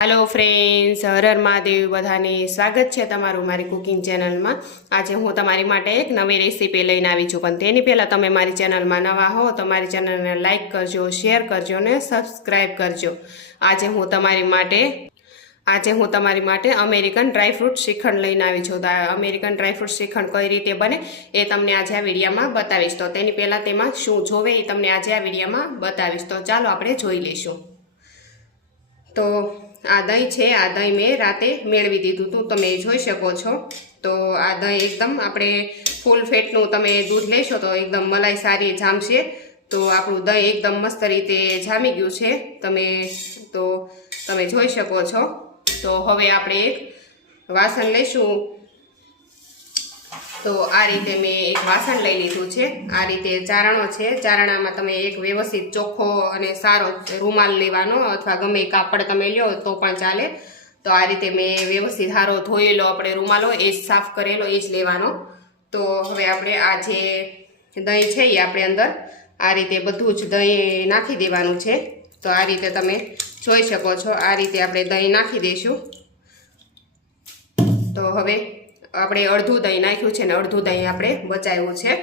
હાલો friends હરર હર મહાદેવ. બધાને સ્વાગત છે તમારું મારી કુકિંગ ચેનલમાં આજે હું તમારી માટે એક નવી રેસીપી લઈને આવી છું. પણ તેની પહેલાં તમે મારી ચેનલમાં નવા હો, તો મારી ચેનલને લાઇક કરજો શેર કરજો અને સબસ્ક્રાઈબ કરજો. આજે હું તમારી માટે, આજે હું તમારી માટે અમેરિકન ડ્રાયફ્રૂટ શ્રીખંડ લઈને આવી છું. તો અમેરિકન ડ્રાયફ્રૂટ શ્રીખંડ કઈ રીતે બને એ તમને આજે આ વિડીયામાં બતાવીશ. તો તેની પહેલાં તેમાં શું જોવે એ તમને આજે આ વિડીયામાં બતાવીશ. તો ચાલો આપણે જોઈ લઈશું. તો આ દહીં છે આ દહીં મેં રાતે મેળવી દીધું હતું તમે જોઈ શકો છો. તો આ દહીં એકદમ આપણે ફૂલ ફેટનું તમે દૂધ લેશો તો એકદમ મલાઈ સારી જામશે. તો આપણું દહીં એકદમ મસ્ત રીતે જામી ગયું છે. તમે તો તમે જોઈ શકો છો. તો હવે આપણે એક વાસણ લઈશું તો આ રીતે મેં એક વાસણ લઈ લીધું છે. આ રીતે ચારણો છે. ચારણામાં તમે એક વ્યવસ્થિત ચોખ્ખો અને સારો રૂમાલ લેવાનો અથવા ગમે કાપડ તમે લ્યો તો પણ ચાલે. તો આ રીતે મેં વ્યવસ્થિત સારો ધોયેલો આપણે રૂમાલો એ જ સાફ કરેલો, એ જ લેવાનો. તો હવે આપણે આ જે દહીં છે એ આપણે અંદર આ રીતે બધું જ દહીં નાખી દેવાનું છે. તો આ રીતે તમે જોઈ શકો છો. આ રીતે આપણે દહીં નાખી દઈશું તો હવે આપણે અડધું દહીં નાખ્યું છે ને અડધું દહીં આપણે બચાવ્યું છે.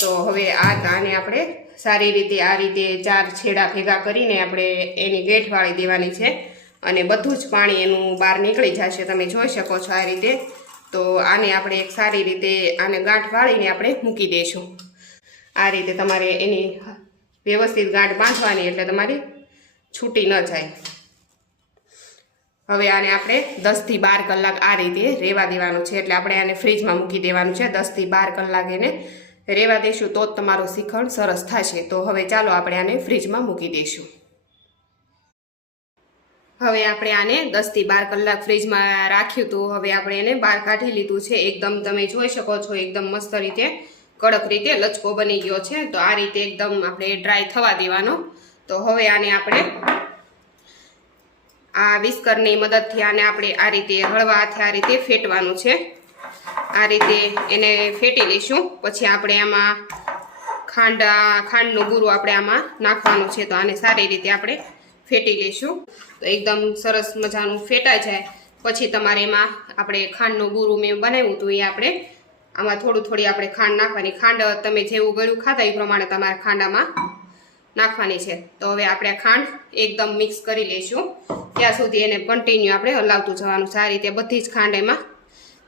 તો હવે આ આને આપણે સારી રીતે આ રીતે ચાર છેડા ભેગા કરીને આપણે એની ગેઠ વાળી દેવાની છે અને બધું જ પાણી એનું બહાર નીકળી જશે. તમે જોઈ શકો છો આ રીતે. તો આને આપણે એક સારી રીતે આને ગાંઠ વાળીને આપણે મૂકી દઈશું. આ રીતે તમારે એની વ્યવસ્થિત ગાંઠ બાંધવાની એટલે તમારી છૂટી ન જાય. હવે આને આપણે દસથી બાર કલાક આ રીતે રહેવા દેવાનું છે. એટલે આપણે આને ફ્રીજમાં મૂકી દેવાનું છે. દસથી બાર કલાક એને રહેવા દઈશું તો જ તમારું શિખંડ સરસ થશે. તો હવે ચાલો આપણે આને ફ્રીજમાં મૂકી દઈશું હવે આપણે આને દસથી બાર કલાક ફ્રીજમાં રાખ્યું હતું હવે આપણે એને બહાર કાઢી લીધું છે. એકદમ તમે જોઈ શકો છો, એકદમ મસ્ત રીતે કડક રીતે લચકો બની ગયો છે. તો આ રીતે એકદમ આપણે ડ્રાય થવા દેવાનો. તો હવે આને આપણે આ વિસ્કરની મદદથી આને આપણે આ રીતે હળવા હાથે આ રીતે ફેટવાનું છે. આ રીતે એને ફેટી લઈશું. પછી આપણે આમાં ખાંડ, ખાંડનું ગુરું આપણે આમાં નાખવાનું છે. તો આને સારી રીતે આપણે ફેટી લઈશું. તો એકદમ સરસ મજાનું ફેટાઈ જાય. પછી તમારે એમાં આપણે ખાંડનું ગુરું મેં બનાવ્યું હતું એ આપણે આમાં થોડું થોડી આપણે ખાંડ નાખવાની. ખાંડ તમે જેવું ગળ્યું ખાતા એ પ્રમાણે તમારે ખાંડામાં નાખવાની છે. તો હવે આપણે ખાંડ એકદમ મિક્સ કરી લઈશું. ત્યાં સુધી એને કન્ટિન્યુ આપણે હલાવતું જવાનું. છે આ રીતે બધી જ ખાંડ એમાં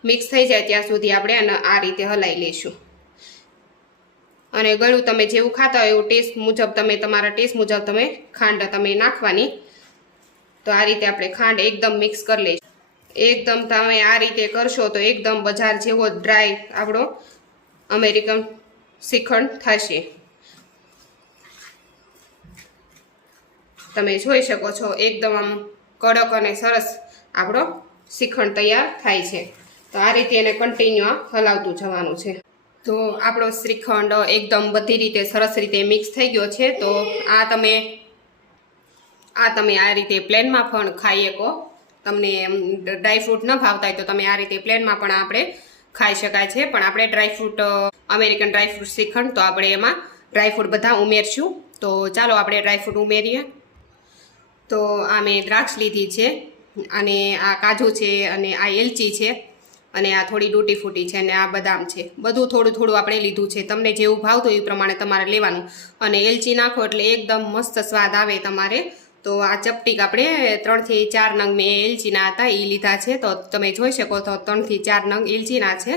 મિક્સ થઈ જાય ત્યાં સુધી આપણે એને આ રીતે હલાવી લઈશું. અને ગળું તમે જેવું ખાતા હોય એવું ટેસ્ટ મુજબ તમે, તમારા ટેસ્ટ મુજબ તમે ખાંડ તમે નાખવાની. તો આ રીતે આપણે ખાંડ એકદમ મિક્સ કરી લઈશું. એકદમ તમે આ રીતે કરશો તો એકદમ બજાર જેવો ડ્રાય આપણો અમેરિકન શ્રીખંડ થશે. તમે જોઈ શકો છો એકદમ આમ કડક અને સરસ આપણો શ્રીખંડ તૈયાર થાય છે. તો આ રીતે એને કન્ટિન્યુ હલાવતું જવાનું છે. તો આપણો શ્રીખંડ એકદમ બધી રીતે સરસ રીતે મિક્સ થઈ ગયો છે. તો આ તમે આ તમે આ રીતે પ્લેનમાં પણ ખાઈ શકો. તમને ડ્રાયફ્રૂટ ન ભાવતા હોય તો તમે આ રીતે પ્લેનમાં પણ આપણે ખાઈ શકાય છે. પણ આપણે ડ્રાયફ્રૂટ અમેરિકન ડ્રાયફ્રૂટ શ્રીખંડ તો આપણે એમાં ડ્રાયફ્રૂટ બધા ઉમેરશું. તો ચાલો આપણે ડ્રાયફ્રૂટ ઉમેરીએ. તો આ મેં દ્રાક્ષ લીધી છે અને આ કાજુ છે અને આ એલચી છે અને આ થોડી ડૂટી ફૂટી છે અને આ બદામ છે. બધું થોડું થોડું આપણે લીધું છે. તમને જેવું ભાવતું એ પ્રમાણે તમારે લેવાનું. અને એલચી નાખો એટલે એકદમ મસ્ત સ્વાદ આવે તમારે. તો આ ચપટીક આપણે ત્રણથી ચાર નંગ મેં એલચીના હતા એ લીધા છે. તો તમે જોઈ શકો તો ત્રણથી ચાર નંગ એલચીના છે.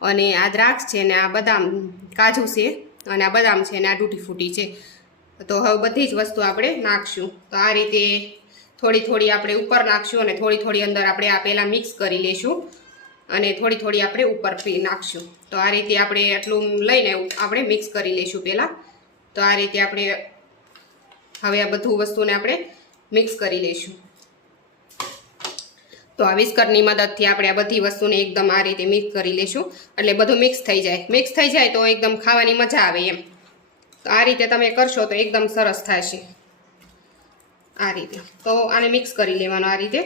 અને આ દ્રાક્ષ છે ને આ બદામ, કાજુ છે અને આ બદામ છે ને આ ડૂટી ફૂટી છે. તો હવે બધી જ વસ્તુ આપણે નાખશું. તો આ રીતે થોડી થોડી આપણે ઉપર નાખશું અને થોડી થોડી અંદર આપણે આ પહેલાં મિક્સ કરી લઈશું અને થોડી થોડી આપણે ઉપર નાખશું. તો આ રીતે આપણે એટલું લઈને આપણે મિક્સ કરી લઈશું પહેલાં. તો આ રીતે આપણે હવે આ બધું વસ્તુને આપણે મિક્સ કરી લઈશું તો આ વિસ્કરની મદદથી આપણે આ બધી વસ્તુને એકદમ આ રીતે મિક્સ કરી લઈશું એટલે બધું મિક્સ થઈ જાય. મિક્સ થઈ જાય તો એકદમ ખાવાની મજા આવે એમ. તો આ રીતે તમે કરશો તો એકદમ સરસ થશે આ રીતે. તો આને મિક્સ કરી લેવાનું આ રીતે.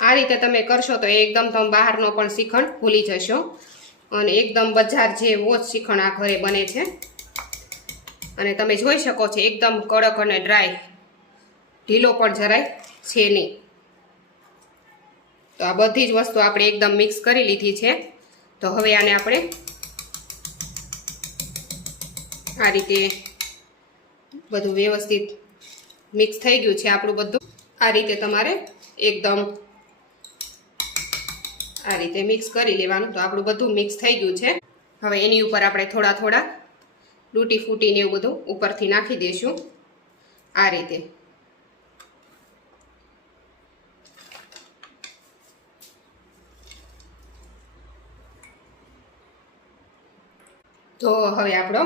આ રીતે તમે કરશો તો એકદમ તમે બહારનો પણ શ્રીખંડ ભૂલી જશો. અને એકદમ બજાર જેવો જ શ્રીખંડ આ ઘરે બને છે. અને તમે જોઈ શકો છો એકદમ કડક અને ડ્રાય ઢીલો પણ જરાય છે નહીં. તો આ બધી જ વસ્તુ આપણે એકદમ મિક્સ કરી લીધી છે. તો હવે આને આપણે આ રીતે બધું વ્યવસ્થિત મિક્સ થઈ ગયું છે આપણું બધું. આ રીતે તમારે એકદમ આ રીતે મિક્સ કરી લેવાનું. તો આપણું બધું મિક્સ થઈ ગયું છે. હવે એની ઉપર આપણે થોડા થોડા લૂંટી ફૂટીને એવું બધું ઉપરથી નાખી દઈશું આ રીતે. તો હવે આપણો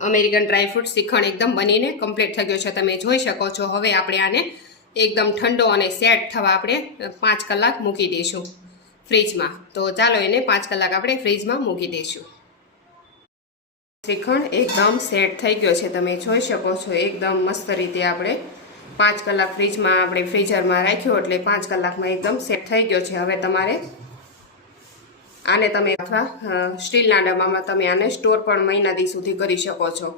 અમેરિકન ડ્રાયફ્રૂટ શ્રીખંડ એકદમ બનીને કમ્પ્લીટ થઈ ગયો છે. તમે જોઈ શકો છો. હવે આપણે આને એકદમ ઠંડો અને સેટ થવા આપણે પાંચ કલાક મૂકી દઈશું ફ્રીજમાં. તો ચાલો એને પાંચ કલાક આપણે ફ્રીજમાં મૂકી દઈશું. શ્રીખંડ એકદમ સેટ થઈ ગયો છે. તમે જોઈ શકો છો, એકદમ મસ્ત રીતે આપણે પાંચ કલાક ફ્રીજમાં આપણે ફ્રીઝરમાં રાખ્યો. એટલે પાંચ કલાકમાં એકદમ સેટ થઈ ગયો છે. હવે તમારે આને તમે અથવા સ્ટીલના ડબ્બામાં તમે આને સ્ટોર પણ મહિના દી સુધી કરી શકો છો.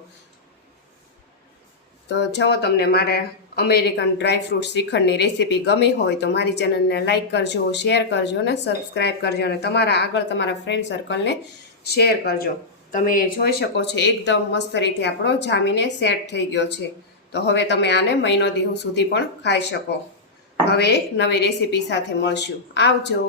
તો જો તમને મારે અમેરિકન ડ્રાયફ્રૂટ શ્રીખંડની રેસીપી ગમી હોય તો મારી ચેનલને લાઇક કરજો, શેર કરજો ને સબસ્ક્રાઈબ કરજો અને તમારા આગળ તમારા ફ્રેન્ડ સર્કલને શેર કરજો. તમે જોઈ શકો છો, એકદમ મસ્ત રીતે આપણો જામીને સેટ થઈ ગયો છે. તો હવે તમે આને મહિનો દિવસ સુધી પણ ખાઈ શકો. હવે નવી રેસીપી સાથે મળશું. આવજો.